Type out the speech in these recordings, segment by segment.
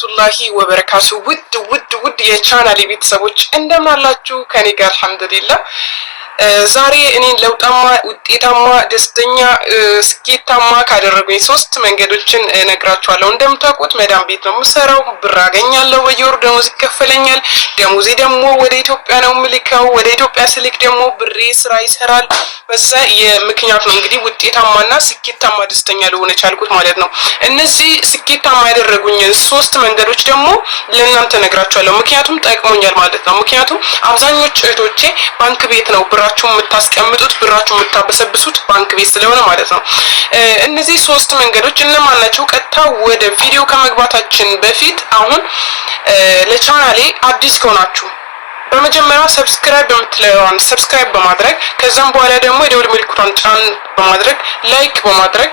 ወራህመቱላሂ ወበረካቱ ውድ የቻናሌ ቤተሰቦች እንደምን አላችሁ? ከኔ ጋር አልሐምዱሊላህ። ዛሬ እኔን ለውጣማ ውጤታማ ደስተኛ ስኬታማ ካደረጉኝ 3 መንገዶችን እነግራችኋለሁ። እንደምታውቁት መዳም ቤት ነው የምሰራው፣ ብር አገኛለሁ፣ በየወሩ ደሞዝ ይከፈለኛል። ደሞዜ ደግሞ ወደ ኢትዮጵያ ነው የምልከው። ወደ ኢትዮጵያ ስልክ ደግሞ ብሬ ስራ ይሰራል። በዛ የምክንያት ነው እንግዲህ ውጤታማና ስኬታማ ደስተኛ ልሆን ቻልኩት ማለት ነው። እነዚህ ስኬታማ ያደረጉኝ 3 መንገዶች ደግሞ ለእናንተ እነግራችኋለሁ፣ ምክንያቱም ጠቅሞኛል ማለት ነው። ምክንያቱም አብዛኞቹ እህቶቼ ባንክ ቤት ነው ብራችሁ የምታስቀምጡት፣ ብራችሁ የምታበሰብሱት ባንክ ቤት ስለሆነ ማለት ነው። እነዚህ 3 መንገዶች እነማን ናቸው? ቀጥታ ወደ ቪዲዮ ከመግባታችን በፊት አሁን ለቻናሌ አዲስ ከሆናችሁ በመጀመሪያ ሰብስክራይብ በምትለዋን ሰብስክራይብ በማድረግ ከዛም በኋላ ደግሞ የደወል ምልክቱን ጫን በማድረግ ላይክ በማድረግ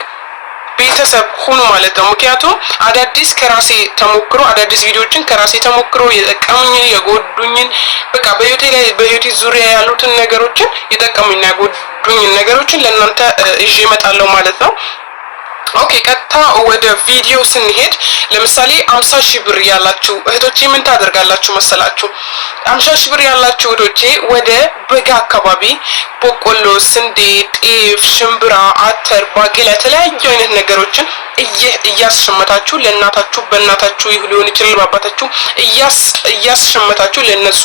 ቤተሰብ ሆኑ ማለት ነው። ምክንያቱም አዳዲስ ከራሴ ተሞክሮ አዳዲስ ቪዲዮዎችን ከራሴ ተሞክሮ የጠቀሙኝን የጎዱኝን በቃ በህይወቴ ዙሪያ ያሉትን ነገሮችን የጠቀሙኝና የጎዱኝን ነገሮችን ለእናንተ ይዤ እመጣለሁ ማለት ነው። ኦኬ ቀጥታ ወደ ቪዲዮ ስንሄድ ለምሳሌ 50,000 ብር ያላችሁ እህቶቼ ምን ታደርጋላችሁ መሰላችሁ? 50,000 ብር ያላችሁ እህቶቼ ወደ በጋ አካባቢ በቆሎ፣ ስንዴ፣ ጤፍ፣ ሽምብራ፣ አተር፣ ባቄላ የተለያዩ አይነት ነገሮችን እያስሸመታችሁ ለእናታችሁ በእናታችሁ ሊሆን ይችላል በአባታችሁ እያስሸመታችሁ ለነሱ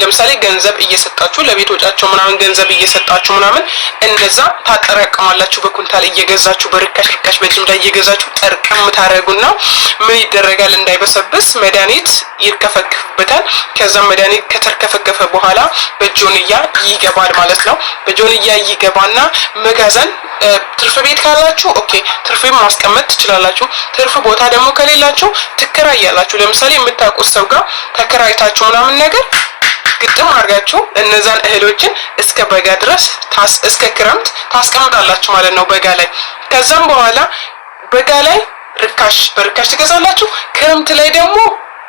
ለምሳሌ ገንዘብ እየሰጣችሁ ለቤት ወጫቸው ምናምን ገንዘብ እየሰጣችሁ ምናምን እንደዛ ታጠራቅማላችሁ። በኩንታል እየገዛችሁ በርካሽ በጅምላ እየገዛችሁ ጠርቀም ታረጉና ምን ይደረጋል? እንዳይበሰብስ መድኃኒት ይርከፈከፍበታል። ከዛ መድኃኒት ከተርከፈከፈ በኋላ በጆንያ ይገባል ማለት ነው። በጆንያ ይገባና መጋዘን ትርፍ ቤት ካላችሁ ኦኬ ትርፍም ማስቀመጥ ትችላላችሁ። ትርፍ ቦታ ደግሞ ከሌላችሁ ትከራያላችሁ። ለምሳሌ የምታውቁት ሰው ጋር ተከራይታችሁ ምናምን ነገር ግጥም አድርጋችሁ እነዛን እህሎችን እስከ በጋ ድረስ እስከ ክረምት ታስቀምጣላችሁ ማለት ነው በጋ ላይ። ከዛም በኋላ በጋ ላይ በርካሽ ትገዛላችሁ፣ ክረምት ላይ ደግሞ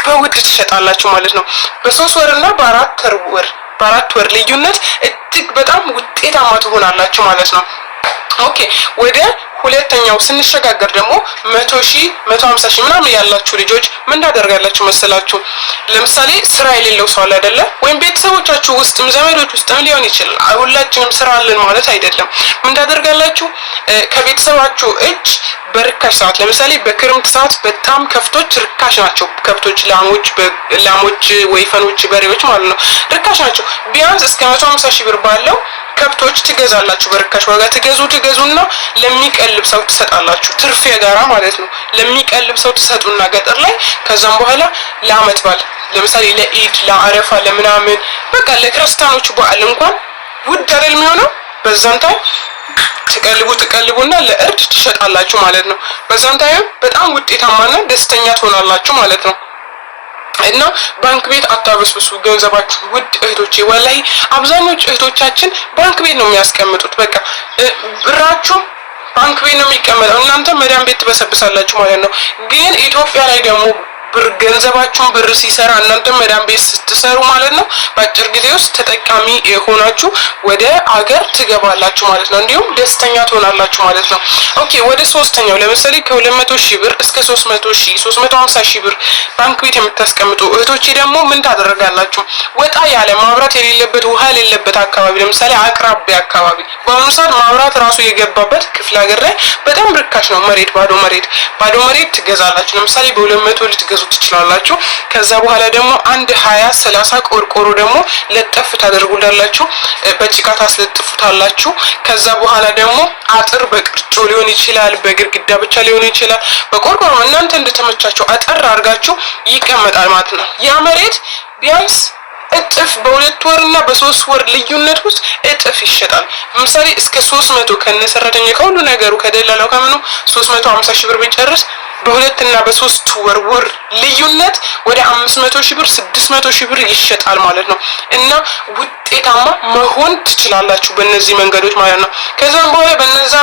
በውድ ትሸጣላችሁ ማለት ነው። በ3 ወርና በአራት ወር ልዩነት እጅግ በጣም ውጤታማ ትሆናላችሁ ማለት ነው። ኦኬ ወደ ሁለተኛው ስንሸጋገር ደግሞ 100,000 150,000 ምናምን ያላችሁ ልጆች ምን ታደርጋላችሁ መሰላችሁ? ለምሳሌ ስራ የሌለው ሰው አለ አይደለ? ወይም ቤተሰቦቻችሁ ውስጥም ዘመዶች ውስጥም ሊሆን ይችላል። ሁላችንም ስራ አለን ማለት አይደለም። ምን ታደርጋላችሁ? ከቤተሰባችሁ እጅ በርካሽ ሰዓት ለምሳሌ በክረምት ሰዓት በጣም ከፍቶች ርካሽ ናቸው። ከፍቶች ላሞች፣ ወይፈኖች፣ በሬዎች ማለት ነው ርካሽ ናቸው። ቢያንስ እስከ 150,000 ብር ባለው ከብቶች ትገዛላችሁ። በርካሽ ዋጋ ትገዙና ለሚቀልብ ሰው ትሰጣላችሁ። ትርፍ የጋራ ማለት ነው። ለሚቀልብ ሰው ትሰጡና ገጠር ላይ ከዛም በኋላ ለአመት በዓል ለምሳሌ ለኢድ፣ ለአረፋ፣ ለምናምን በቃ ለክርስቲያኖቹ በዓል እንኳን ውድ አይደል የሚሆነው በዛን ታይም ትቀልቡና ለእርድ ትሸጣላችሁ ማለት ነው። በዛን ታይም በጣም ውጤታማና ደስተኛ ትሆናላችሁ ማለት ነው። እና ባንክ ቤት አታበስብሱ ገንዘባችሁ ውድ እህቶቼ። ወላሂ አብዛኞቹ እህቶቻችን ባንክ ቤት ነው የሚያስቀምጡት። በቃ ብራችሁ ባንክ ቤት ነው የሚቀመጠው። እናንተ መዳም ቤት ትበሰብሳላችሁ ማለት ነው። ግን ኢትዮጵያ ላይ ደግሞ ገንዘባችሁን ብር ሲሰራ እናንተ መዳም ቤት ስትሰሩ ማለት ነው በአጭር ጊዜ ውስጥ ተጠቃሚ ሆናችሁ ወደ አገር ትገባላችሁ ማለት ነው። እንዲሁም ደስተኛ ትሆናላችሁ ማለት ነው። ኦኬ ወደ ሶስተኛው ለምሳሌ ከ200,000 ብር እስከ 300,000 350,000 ብር ባንክ ቤት የምታስቀምጡ እህቶቼ ደግሞ ምን ታደርጋላችሁ? ወጣ ያለ ማብራት የሌለበት ውሃ የሌለበት አካባቢ ለምሳሌ አቅራቢያ አካባቢ በአሁኑ ሰዓት ማብራት ራሱ የገባበት ክፍለ ሀገር ላይ በጣም ርካሽ ነው። ባዶ መሬት ትገዛላችሁ። ለምሳሌ በ200 ልትገዙ ትችላላችሁ። ከዛ በኋላ ደግሞ 20-30 ቆርቆሮ ደግሞ ለጠፍ ታደርጉላላችሁ። በጭቃ ታስለጥፉታላችሁ። ከዛ በኋላ ደግሞ አጥር በቅርጮ ሊሆን ይችላል፣ በግድግዳ ብቻ ሊሆን ይችላል፣ በቆርቆሮ እናንተ እንደተመቻችሁ አጥር አድርጋችሁ ይቀመጣል ማለት ነው። ያ መሬት ቢያንስ እጥፍ በ2 ወርና በ3 ወር ልዩነት ውስጥ እጥፍ ይሸጣል። ለምሳሌ እስከ 300 ከነሰራተኛ ከሁሉ ነገሩ ከደላላው ከምኑ 350,000 ብር ቢጨርስ በ2 እና በ3 ወር ልዩነት ወደ 500,000 ብር 600,000 ብር ይሸጣል ማለት ነው። እና ውጤታማ መሆን ትችላላችሁ በእነዚህ መንገዶች ማለት ነው። ከዛም በኋላ በእነዛ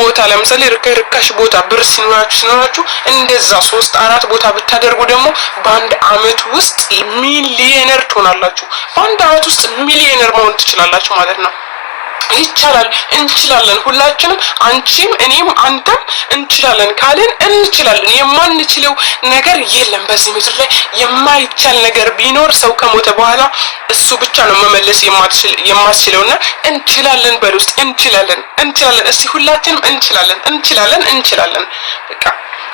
ቦታ ለምሳሌ ርካሽ ቦታ ብር ሲኖራችሁ እንደዛ 3-4 ቦታ ብታደርጉ ደግሞ በአንድ አመት ውስጥ ሚሊዮነር ትሆናላችሁ። በአንድ አመት ውስጥ ሚሊዮነር መሆን ትችላላችሁ ማለት ነው። ይቻላል እንችላለን ሁላችንም አንቺም እኔም አንተም እንችላለን ካልን እንችላለን የማንችለው ነገር የለም በዚህ ምድር ላይ የማይቻል ነገር ቢኖር ሰው ከሞተ በኋላ እሱ ብቻ ነው መመለስ የማትችለውና እንችላለን በሉስት እንችላለን እስቲ ሁላችንም እንችላለን በቃ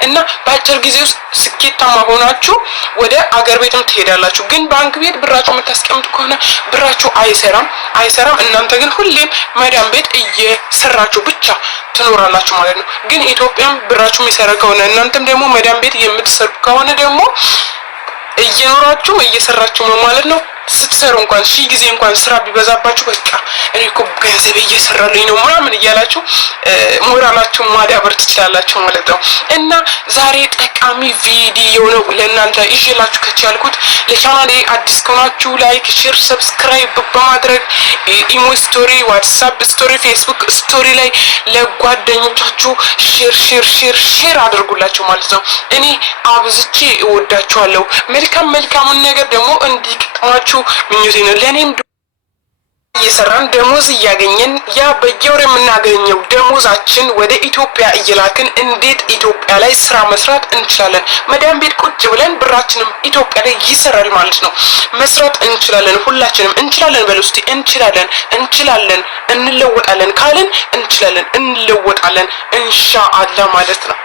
እና በአጭር ጊዜ ውስጥ ስኬታማ ሆናችሁ ወደ አገር ቤትም ትሄዳላችሁ ግን ባንክ ቤት ብራችሁ የምታስቀምጡ ከሆነ ብራችሁ አይሰራም እናንተ ግን ሁሌም መዳም ቤት እየሰራችሁ ብቻ ትኖራላችሁ ማለት ነው ግን ኢትዮጵያም ብራችሁ የሚሰራ ከሆነ እናንተም ደግሞ መዳም ቤት የምትሰሩ ከሆነ ደግሞ እየኖራችሁ እየሰራችሁ ነው ማለት ነው ስትሰሩ እንኳን ሺ ጊዜ እንኳን ስራ ቢበዛባችሁ በቃ እኔ እኮ ገንዘብ እየሰራልኝ ነው ምናምን እያላችሁ ሞራላችሁ ማዳበር ትችላላችሁ ማለት ነው እና ዛሬ ጠቃሚ ቪዲዮ ነው ለእናንተ ይዤላችሁ ከቻልኩት ለቻናሌ አዲስ ከሆናችሁ ላይክ ሼር ሰብስክራይብ በማድረግ ኢሞ ስቶሪ ዋትስአፕ ስቶሪ ፌስቡክ ስቶሪ ላይ ለጓደኞቻችሁ ሼር አድርጉላችሁ ማለት ነው እኔ አብዝቼ እወዳችኋለሁ መልካሙን ነገር ደግሞ እንዲቀጥማችሁ ምኞቴ ነው ለኔም እየሰራን ደሞዝ እያገኘን ያ በየወር የምናገኘው ደሞዛችን ወደ ኢትዮጵያ እየላክን እንዴት ኢትዮጵያ ላይ ስራ መስራት እንችላለን መዳም ቤት ቁጭ ብለን ብራችንም ኢትዮጵያ ላይ ይሰራል ማለት ነው መስራት እንችላለን ሁላችንም እንችላለን በሉስቲ እንችላለን እንለወጣለን ካልን እንችላለን እንለወጣለን ኢንሻአላህ ማለት ነው